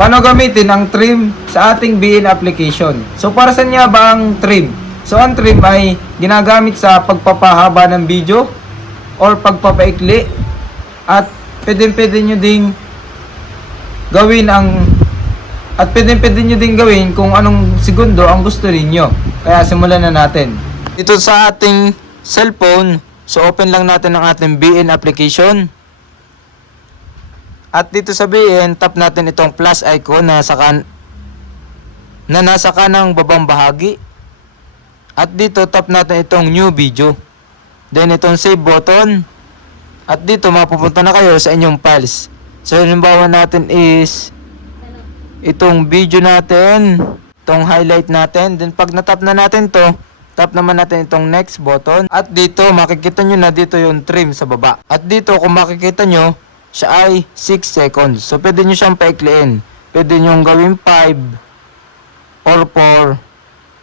Paano gamitin ang trim sa ating BN application? So para sa niya ba ang trim? So ang trim ay ginagamit sa pagpapahaba ng video or pagpapaikli, at pwede nyo ding gawin kung anong segundo ang gusto niyo. Kaya simulan na natin. Dito sa ating cellphone, so open lang natin ang ating BN application. At dito sa BN, tap natin itong plus icon na nasa kanang babang bahagi. At dito tap natin itong new video. Then itong save button. At dito mapupunta na kayo sa inyong files. So halimbawa natin is itong video natin, itong highlight natin. Then pag natap na natin to, tap naman natin itong next button. At dito makikita nyo na dito yung trim sa baba. At dito kung makikita nyo, siya ay 6 seconds. So pwede nyo siyang paikliin. Pwede nyo gawin 5 or 4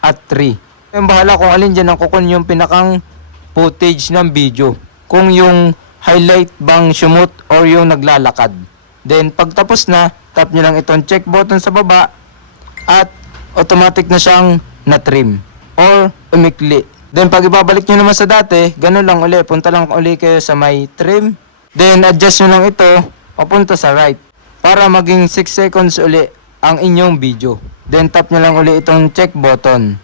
at 3. Yung bahala kung alin dyan ang kukunin yung pinakang footage ng video. Kung yung highlight bang shumot or yung naglalakad. Then pag tapos na, tap nyo lang itong check button sa baba at automatic na siyang na-trim or umikli. Then pag ibabalik nyo naman sa dati, ganun lang uli. Punta lang uli kayo sa may trim. Then adjust nyo lang ito papunta sa right para maging 6 seconds uli ang inyong video. Then tap nyo lang uli itong check button.